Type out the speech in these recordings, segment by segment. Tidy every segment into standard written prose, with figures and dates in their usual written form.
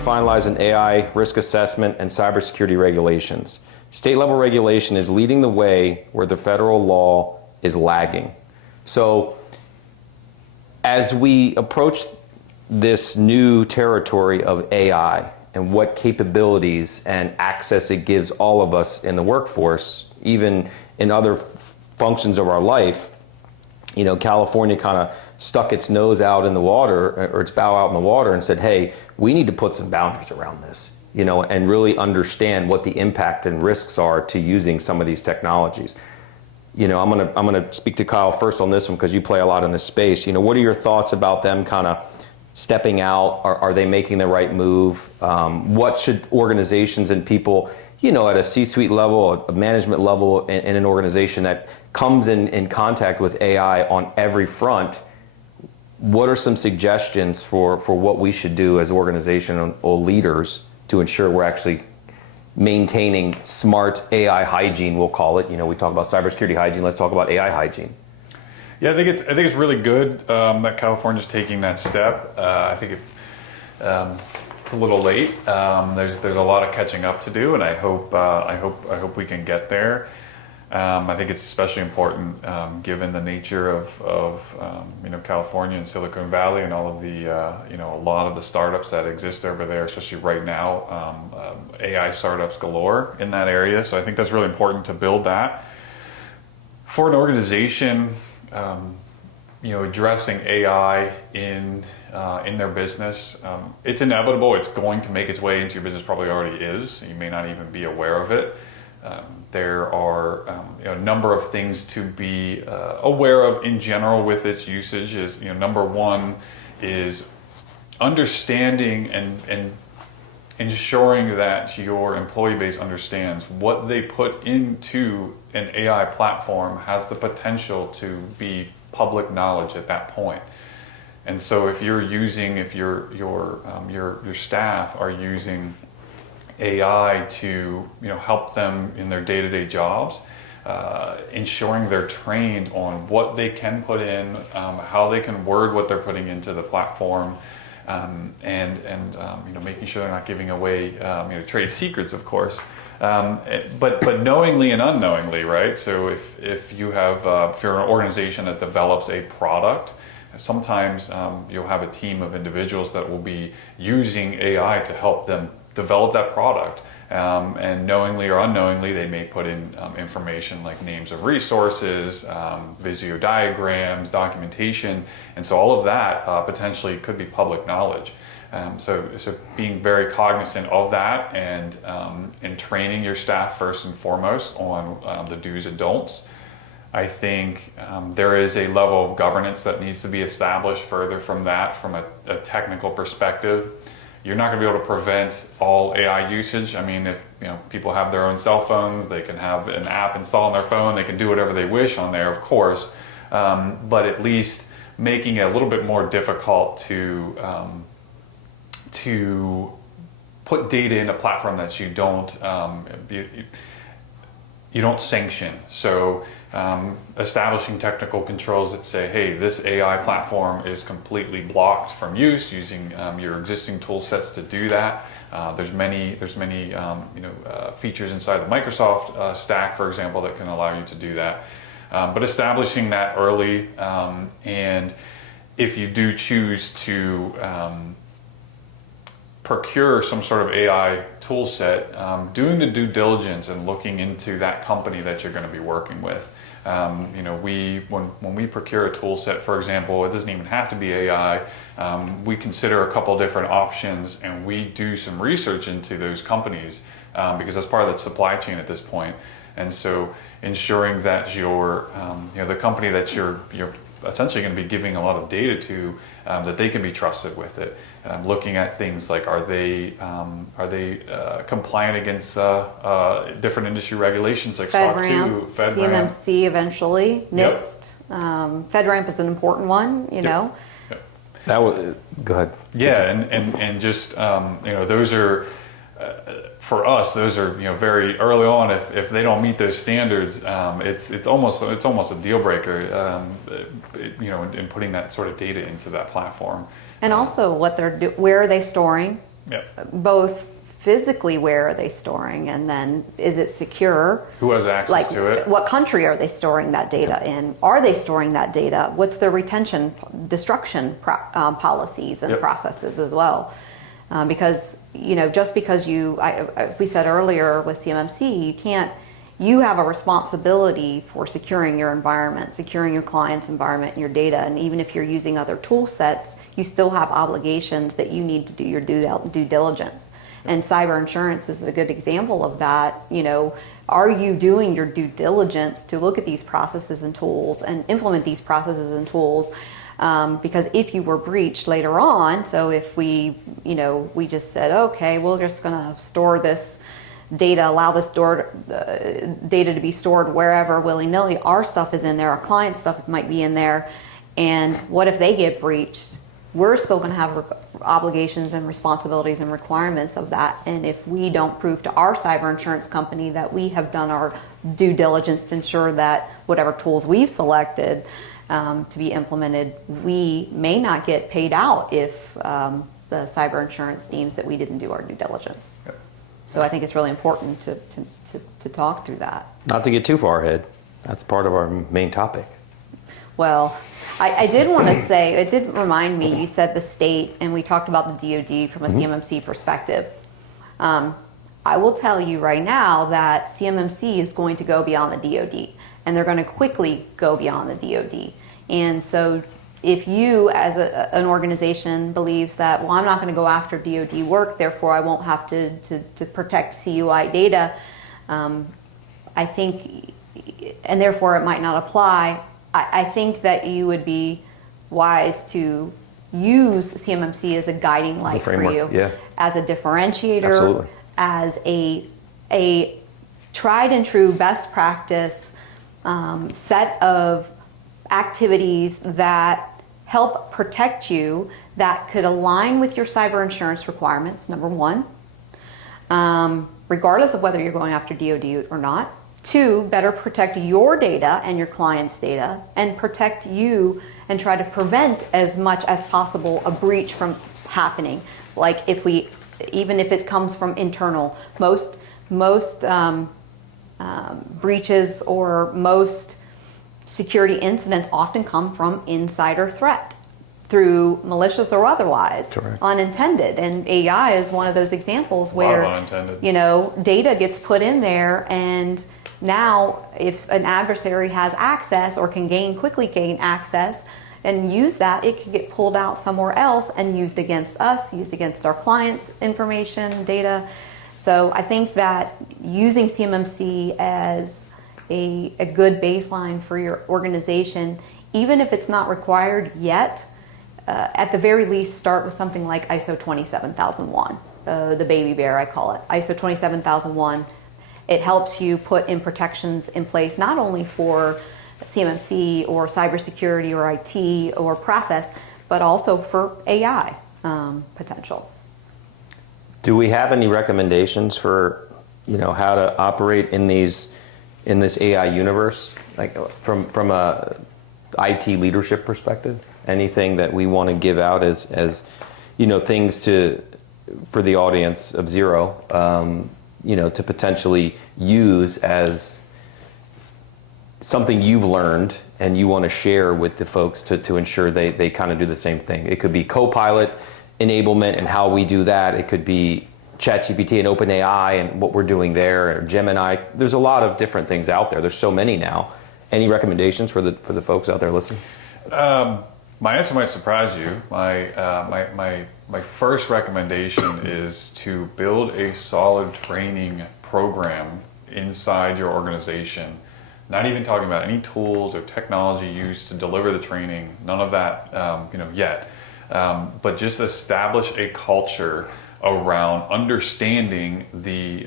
finalized an AI risk assessment and cybersecurity regulations. State level regulation is leading the way where the federal law is lagging. So as we approach this new territory of AI and what capabilities and access it gives all of us in the workforce, even in other functions of our life, you know, California kind of stuck its nose out in the water, or its bow out in the water, and said, hey, we need to put some boundaries around this, you know, and really understand what the impact and risks are to using some of these technologies. You know, I'm gonna speak to Kyle first on this one because you play a lot in this space. You know, what are your thoughts about them kind of stepping out? Are they making the right move? What should organizations and people, you know, at a C-suite level, a management level in an organization that comes in contact with AI on every front, what are some suggestions for what we should do as organizational leaders to ensure we're actually maintaining smart AI hygiene, we'll call it? You know, we talk about cybersecurity hygiene, let's talk about AI hygiene. Yeah, I think it's really good that California's taking that step. I think it's a little late. There's a lot of catching up to do, and I hope we can get there. I think it's especially important given the nature of you know, California and Silicon Valley and all of the you know, a lot of the startups that exist over there, especially right now, AI startups galore in that area. So I think that's really important to build that for an organization. You know, addressing AI in their business, it's inevitable. It's going to make its way into your business. Probably already is. You may not even be aware of it. There are you know, a number of things to be aware of in general with its usage. Is, you know, number one is understanding and ensuring that your employee base understands what they put into an AI platform has the potential to be public knowledge at that point. And so if your staff are using AI to, you know, help them in their day-to-day jobs, ensuring they're trained on what they can put in, how they can word what they're putting into the platform, and you know, making sure they're not giving away you know, trade secrets, of course, but knowingly and unknowingly, right? So if you're an organization that develops a product, sometimes you'll have a team of individuals that will be using AI to help them develop that product, and knowingly or unknowingly they may put in information like names of resources, Visio diagrams, documentation, and so all of that potentially could be public knowledge. So being very cognizant of that, and training your staff first and foremost on the do's and don'ts. I think there is a level of governance that needs to be established further from that, from a technical perspective. You're not going to be able to prevent all AI usage. I mean, if, you know, people have their own cell phones, they can have an app installed on their phone, they can do whatever they wish on there, of course, but at least making it a little bit more difficult to put data in a platform that you don't sanction. So establishing technical controls that say, hey, this AI platform is completely blocked from use, using your existing tool sets to do that. There's many you know, features inside the Microsoft stack, for example, that can allow you to do that. But establishing that early, and if you do choose to procure some sort of AI tool set, doing the due diligence and looking into that company that you're going to be working with. You know, when we procure a tool set, for example, it doesn't even have to be AI. We consider a couple different options, and we do some research into those companies because that's part of the supply chain at this point. And so ensuring that your you know, the company that you're essentially going to be giving a lot of data to, that they can be trusted with it. Looking at things like, are they compliant against different industry regulations like SOC 2, FedRAMP, CMMC eventually, NIST. Yep. FedRAMP is an important one, you know. Yep. That was, go ahead. Yeah, and just you know, those are for us, those are, you know, very early on. If they don't meet those standards, it's almost a deal breaker. You know, in putting that sort of data into that platform. And also what where are they storing Yep. both physically where are they storing, and then is it secure? Who has access Like, to it? what country are they storing that data in? Are they storing that data? What's their retention, destruction policies and Yep. processes as well? Because, just because we said earlier with CMMC, you have a responsibility for securing your environment, securing your client's environment and your data. And even if you're using other tool sets, you still have obligations that you need to do your due diligence. And cyber insurance is a good example of that. Are you doing your due diligence to look at these processes and tools and implement these processes and tools? Because if you were breached later on, so if we just said, okay, we're just going to store this data, allow this data to be stored wherever willy-nilly, our stuff is in there, our client stuff might be in there, and what if they get breached? We're still going to have obligations and responsibilities and requirements of that. And if we don't prove to our cyber insurance company that we have done our due diligence to ensure that whatever tools we've selected to be implemented, we may not get paid out if the cyber insurance deems that we didn't do our due diligence. Yep. So I think it's really important to talk through that. Not to get too far ahead. That's part of our main topic. Well, I did want to say, it did remind me, you said the state, and we talked about the DoD from a CMMC perspective. I will tell you right now that CMMC is going to go beyond the DoD, and they're going to quickly go beyond the DoD. And so if you, as an organization, believes that, well, I'm not going to go after DoD work, therefore I won't have to protect CUI data, I think, and therefore it might not apply, I think that you would be wise to use CMMC as a guiding light for you, yeah. as a differentiator, Absolutely. as a tried and true best practice set of activities that help protect you, that could align with your cyber insurance requirements, number one, regardless of whether you're going after DoD or not. Two, better protect your data and your client's data, and protect you and try to prevent as much as possible a breach from happening. Like even if it comes from internal, most breaches or most security incidents often come from insider threat, through malicious or otherwise. Correct. Unintended. And AI is one of those examples where unintended. data gets put in there, and now if an adversary has access or can quickly gain access and use that, it can get pulled out somewhere else and used against us, used against our clients' information, data. So I think that using CMMC as a good baseline for your organization, even if it's not required yet, at the very least start with something like ISO 27001, the baby bear I call it, ISO 27001. It helps you put in protections in place, not only for CMMC or cybersecurity or IT or process, but also for AI potential. Do we have any recommendations for, how to operate in this AI universe, like from a IT leadership perspective? Anything that we want to give out as things for the audience of zero, to potentially use as something you've learned and you want to share with the folks to ensure they kind of do the same thing? It could be Copilot enablement and how we do that. It could be ChatGPT and OpenAI and what we're doing there, or Gemini. There's a lot of different things out there. There's so many now. Any recommendations for the folks out there listening? My answer might surprise you. My first recommendation is to build a solid training program inside your organization. Not even talking about any tools or technology used to deliver the training. None of that, yet. But just establish a culture around understanding the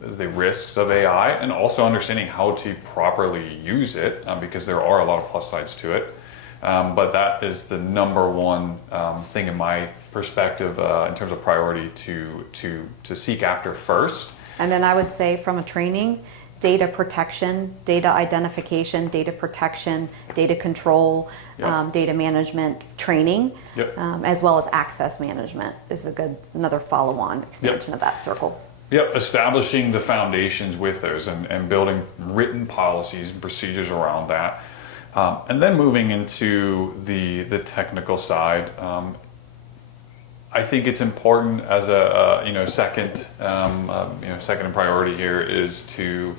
risks of AI, and also understanding how to properly use it, because there are a lot of plus sides to it. But that is the number one thing in my perspective in terms of priority to seek after first. And then I would say from a training, data protection, data identification, data protection, data control, Yep. data management training, Yep. as well as access management is another follow-on expansion of that circle. Yep, establishing the foundations with those and building written policies and procedures around that. And then moving into the technical side, I think it's important as a second second priority here is to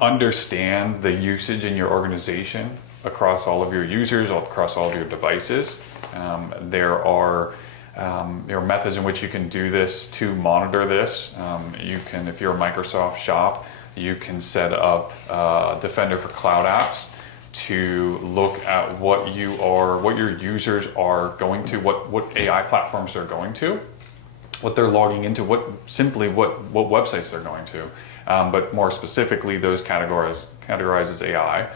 understand the usage in your organization across all of your users, across all of your devices. There are methods in which you can do this to monitor this. You can, if you're a Microsoft shop, you can set up Defender for Cloud Apps to look at what your users are going to, what AI platforms they're going to, what they're logging into, what websites they're going to, but more specifically those categorize as AI,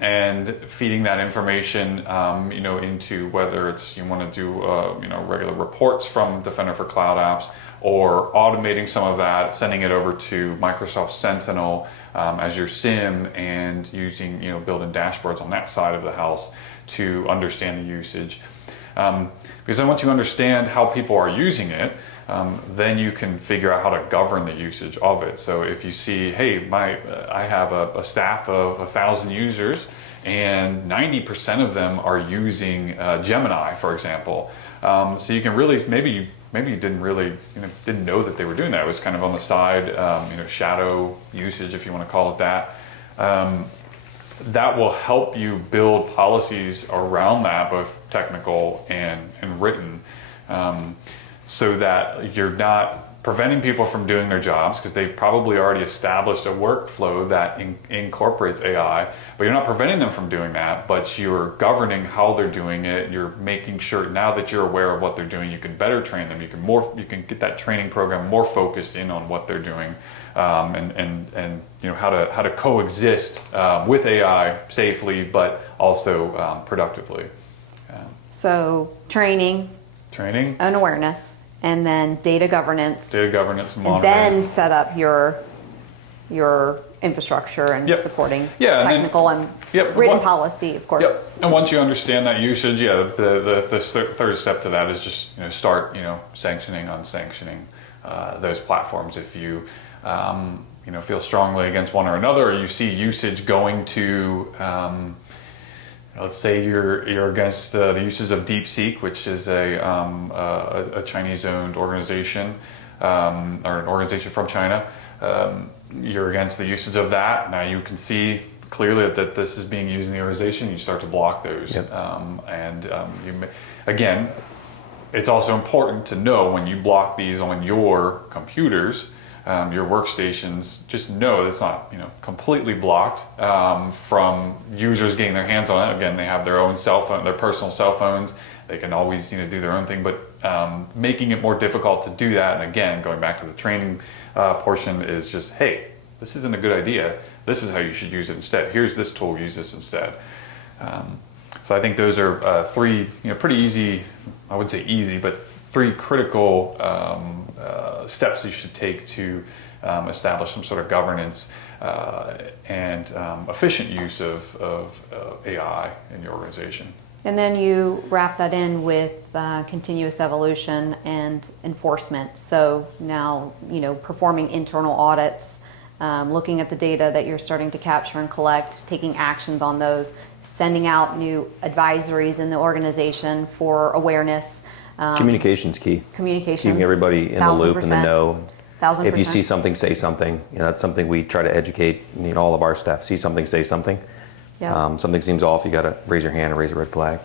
and feeding that information into whether it's you want to do regular reports from Defender for Cloud Apps, or automating some of that, sending it over to Microsoft Sentinel as your SIM, and using building dashboards on that side of the house to understand the usage. Because then once you understand how people are using it, then you can figure out how to govern the usage of it. So if you see, hey, I have a staff of 1,000 users and 90% of them are using Gemini, for example. So you can really, maybe you didn't know that they were doing that. It was kind of on the side, shadow usage, if you want to call it that. That will help you build policies around that, both technical and written, so that you're not preventing people from doing their jobs because they've probably already established a workflow that incorporates AI, but you're not preventing them from doing that, but you're governing how they're doing it. You're making sure now that you're aware of what they're doing, you can better train them. You can get that training program more focused in on what they're doing, and how to coexist with AI safely, but also productively. So training, own awareness, and then data governance, and monitoring. and then set up your infrastructure and Yep. supporting Yeah, technical and Yep. written policy, of course. Yep. And once you understand that usage, the third step to that is just start sanctioning, unsanctioning those platforms. If you feel strongly against one or another, or you see usage going to let's say you're against the uses of DeepSeek, which is a Chinese-owned organization, or an organization from China. You're against the usage of that. Now you can see clearly that this is being used in the organization. You start to block those. Yep. Again, it's also important to know when you block these on your computers, your workstations, just know it's not completely blocked from users getting their hands on it. Again, they have their own cell phone, their personal cell phones. They can always do their own thing, but making it more difficult to do that. And again, going back to the training portion, is just, hey, this isn't a good idea. This is how you should use it instead. Here's this tool, use this instead. So I think those are three pretty easy, I wouldn't say easy, but three critical steps you should take to establish some sort of governance and efficient use of AI in your organization. And then you wrap that in with continuous evolution and enforcement. So now, performing internal audits, looking at the data that you're starting to capture and collect, taking actions on those, sending out new advisories in the organization for awareness. Communication's key. Communication. Keeping everybody in the loop, in the know. 1,000%. If you see something, say something. That's something we try to educate all of our staff. See something, say something. Yeah. Something seems off, you got to raise your hand and raise a red flag.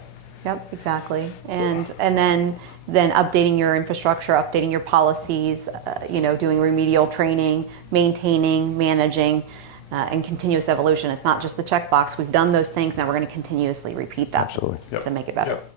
Yep, exactly. And then updating your infrastructure, updating your policies, doing remedial training, maintaining, managing, and continuous evolution. It's not just the checkbox. We've done those things. Now we're going to continuously repeat that. Absolutely. To make it better. Yep.